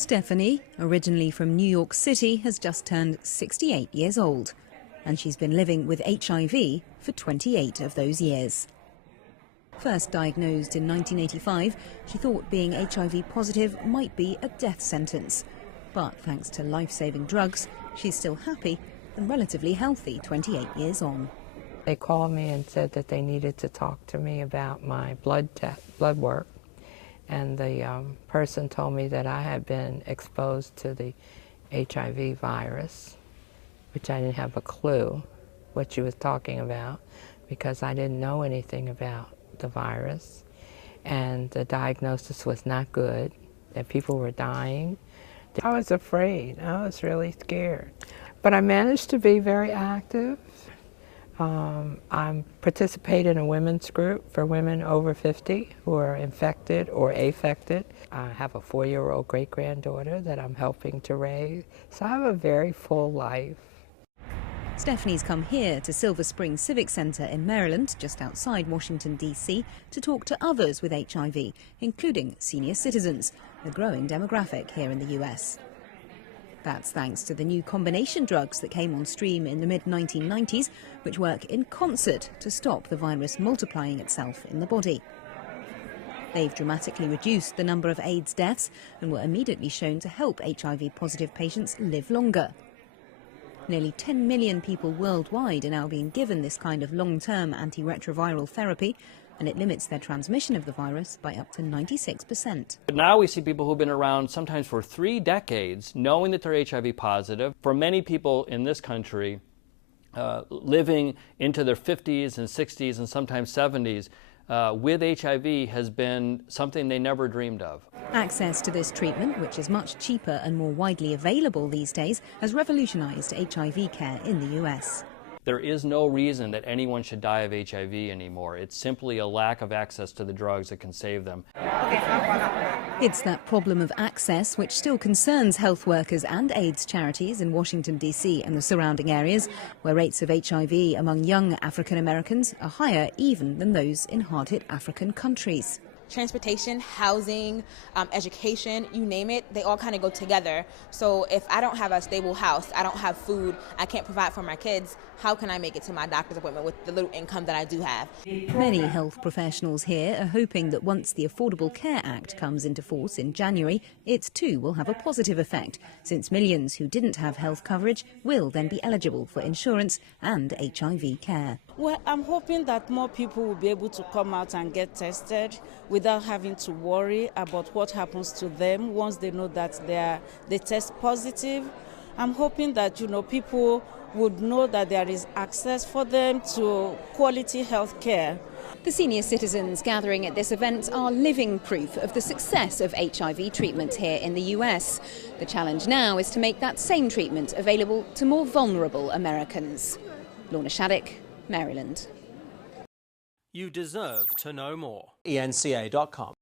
Stephanie, originally from New York City, has just turned 68 years old, and she's been living with HIV for 28 of those years. First diagnosed in 1985, she thought being HIV positive might be a death sentence. But thanks to life-saving drugs, she's still happy and relatively healthy 28 years on. They called me and said that they needed to talk to me about my blood work. And the person told me that I had been exposed to the HIV virus, which I didn't have a clue what she was talking about because I didn't know anything about the virus. And the diagnosis was not good, that people were dying. I was afraid. I was really scared. But I managed to be very active. I participate in a women's group for women over 50 who are infected or affected. I have a 4-year-old great-granddaughter that I'm helping to raise. So I have a very full life. Stephanie's come here to Silver Spring Civic Center in Maryland, just outside Washington, D.C., to talk to others with HIV, including senior citizens, a growing demographic here in the U.S. That's thanks to the new combination drugs that came on stream in the mid-1990s, which work in concert to stop the virus multiplying itself in the body. They've dramatically reduced the number of AIDS deaths and were immediately shown to help HIV-positive patients live longer. Nearly 10 million people worldwide are now being given this kind of long-term antiretroviral therapy, and it limits their transmission of the virus by up to 96%. But now we see people who've been around sometimes for 3 decades knowing that they're HIV positive. For many people in this country, living into their 50s and 60s and sometimes 70s with HIV has been something they never dreamed of. Access to this treatment, which is much cheaper and more widely available these days, has revolutionized HIV care in the US. There is no reason that anyone should die of HIV anymore. It's simply a lack of access to the drugs that can save them. It's that problem of access which still concerns health workers and AIDS charities in Washington, D.C. and the surrounding areas, where rates of HIV among young African Americans are higher even than those in hard-hit African countries. Transportation, housing, education, you name it, they all kind of go together. So if I don't have a stable house, I don't have food, I can't provide for my kids, how can I make it to my doctor's appointment with the little income that I do have? Many health professionals here are hoping that once the Affordable Care Act comes into force in January, it too will have a positive effect, since millions who didn't have health coverage will then be eligible for insurance and HIV care. Well, I'm hoping that more people will be able to come out and get tested without having to worry about what happens to them once they know that they test positive. I'm hoping that, people would know that there is access for them to quality health care. The senior citizens gathering at this event are living proof of the success of HIV treatment here in the US. The challenge now is to make that same treatment available to more vulnerable Americans. Lorna Shattuck, Maryland. You deserve to know more. eNCA.com